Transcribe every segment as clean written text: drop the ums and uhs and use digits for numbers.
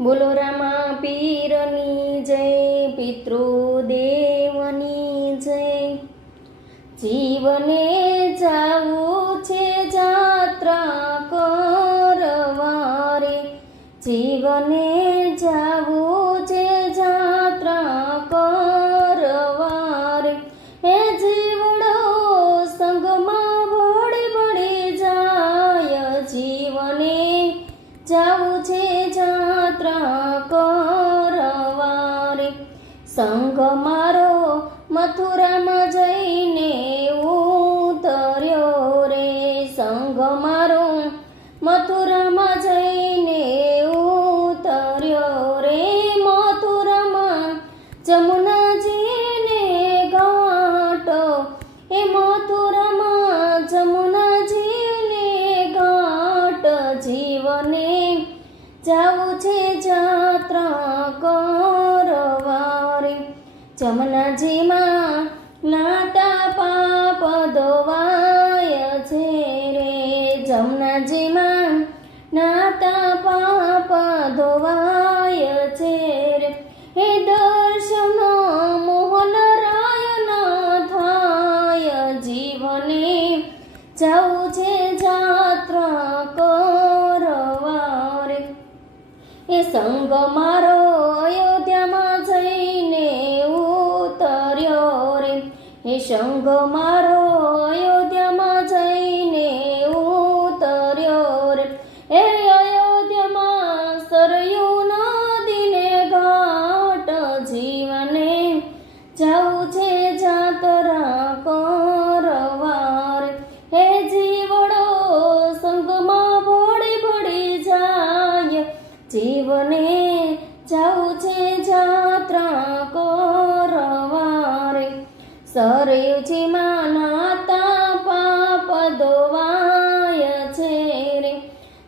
બોલો રામા પીરની જય, પિતૃદેવની જય। જીવને જાવું છે જાત્રા કરવા રે, જીવને જાવું છે જાત્રા કરવા રે। હે જીવડો સંગમાં ભળી ભળી જાય, જીવને જાવું છે જાત્રા કરવા રે। સંગ મારો મથુરામાં જઈને ઉતર્યો રે, સંગ મારો મથુરામાં જઈને ઉતર્યો રે। મથુરામાં જમુનાજીને ઘાટ, એ મથુરામાં જમુનાજીને ઘાટ, જીવને જાવું છે જાત્રા કરવા રે। જમનાજીમાં નાતા પાપ ધોવાય છે રે, જમનાજીમાં નાતા પાપ ધોવાય છે રે। હે દર્શન મોહન રાયના થાય, જીવને જાવું છે જાત્રા કરવા રે। એ સંગ મારો અયોધ્યામાં જઈને ઉતર્યો રે, એ સંગ મારો અયોધ્યામાં જઈને ઉતર્યો રે। એ અયોધ્યામાં સરયુ નદીને ઘાટ, જીવને જાવું છે જાત્રા કરવા રે। હે જીવડો સંગમાં ભળી ભળી જાય, જીવને જાવું છે જાત્રા કરવા રે। સરયુજીમાં નાતા પાપ ધોવાય છે રે,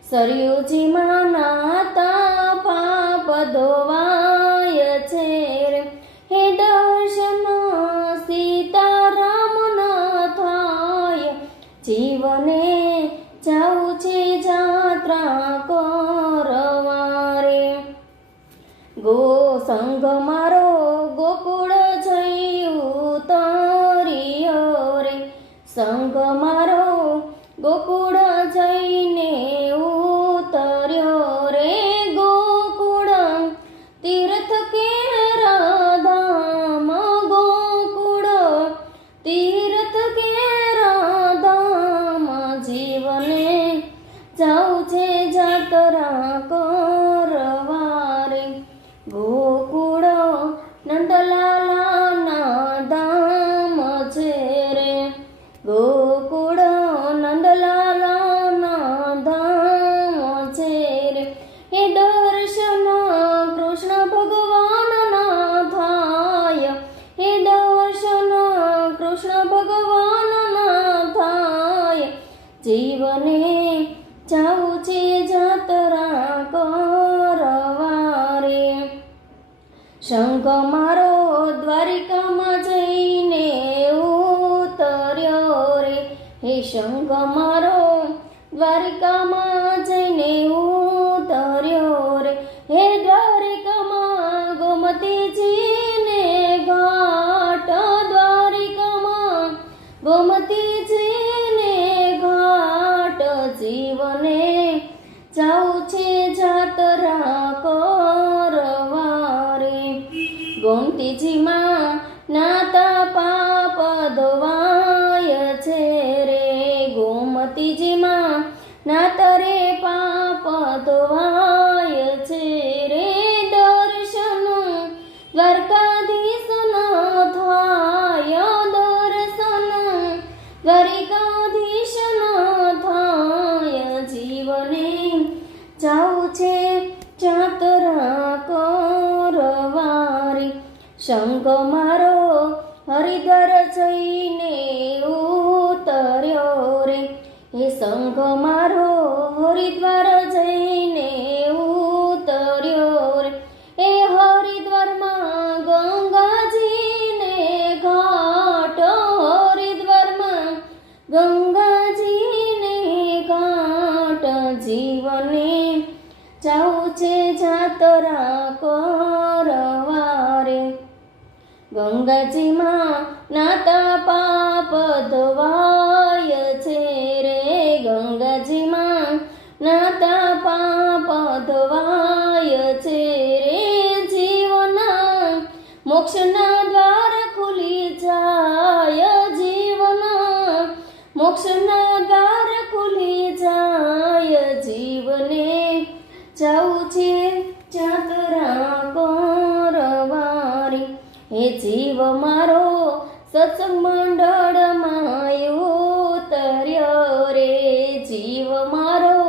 સરયુજીમાં નાતા પાપ ધોવાય છે રે। હે દર્શન સીતારામના થાય, જીવને જાવું છે જાત્રા કરવા રે। સંગ મારો ગોકુળ જઈ ઉતર્યો રે, સંગ મારો ગોકુળ જઈને ઉતર્યો રે। ગોકુળ તીર્થ કેરા ધામ, ગોકુળ તીર્થ કેરા ધામ, જીવને જાવું છે જાત્રા કરવા રે। ગોકુળ નંદલાલાના ધામ છે રે, ગોકુળ નંદલાલાના ધામ છે રે। એ દર્શન કૃષ્ણ ભગવાનના થાય, એ દર્શન કૃષ્ણ ભગવાનના થાય, જીવને જાવું છે જાત્રા કરવા રે। સંગ મારો દ્વારિકામાં જઈને ઉતર્યો રે, હે સંગ મારો દ્વારિકામાં જઈને ઉતર્યો રે। હે દ્વારિકામાં ગોમતીજીને ઘાટ, દ્વારિકામાં ગોમતીજીને ઘાટ, જીવને જાવું છે જાત્રા કરવા રે। ગોમતીજીમાં નાતા પાપ ધોવાય છે રે, ગોમતીજીમાં નાતા રે પાપ ધોવાય છે રે। દર્શન દ્વારકાધીશના થાય, દર્શન દ્વારિકાધીશના થાય, જીવને જાવું છે જાત્રા કરવા રે। સંગ મારો હરિદ્વાર જઈને ઉતર્યો રે, એ સંગ મારો હરિદ્વાર જઈને ઉતર્યો રે। એ હરિદ્વારમાં ગંગાજીને ઘાટ, હરિદ્વારમાં ગંગાજીને ઘાટ, જીવને જાવું છે જાતરા કરવા રે ગંગાજીમાં નાતા પાપ ધોવાય છે રે ગંગાજીમાં નાતા પાપ ધોવાય છે રે જીવના મોક્ષના દ્વાર ખુલી જાય જીવના મોક્ષના દ્વાર ખુલી જાય જીવને જાવું છે જાતરા કરવા રે હે જીવ મારો સત્સંગ મંડળમાં ઉતર્યો રે જીવ મારો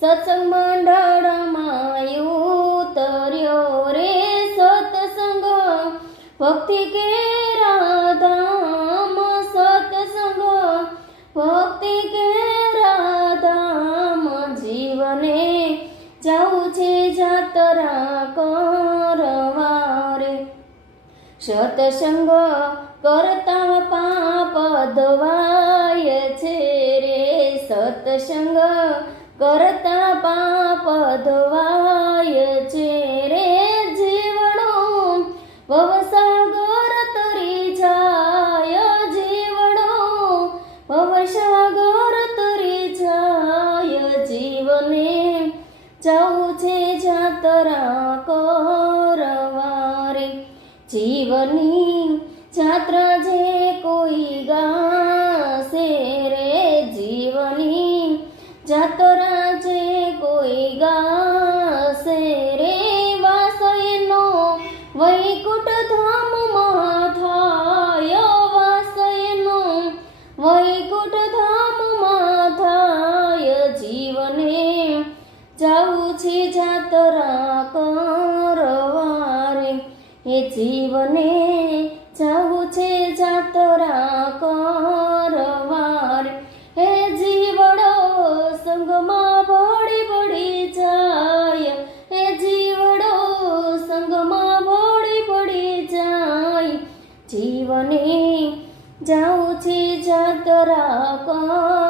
સત્સંગ મંડળમાં ઉતર્યો રે સત્સંગ ભક્તિ કેરા ધામ સત્સંગ ભક્તિ કેરા ધામ જીવને જાવું છે જાતરા કરવા રે સત્સંગ કરતા પાપ ધોવાય છે રે સત્સંગ કરતા પાપ ધોવાય છે રે જીવણો ભવસાગર તરી જાય જીવણો ભવસાગર તરી જાય જીવને જાવું છે જાતરા કરવા રે જીવની જાત્રા જે કોઈ ગાશે રે જીવની જાત્રા જે કોઈ ગાશે રે વાસયનો વૈકુંઠ ધામમાં થાય વાસયનો વૈકુંઠ ધામમાં થાય જીવને જાવું છે જાતરા કરવા રે હે જીવને જાવું છે જાતરા કરવા રે હે જીવડો સંગમાં ભળી જાય હે જીવડો સંગમાં ભળી જાય જીવને જાવું છે જાતરા કરવા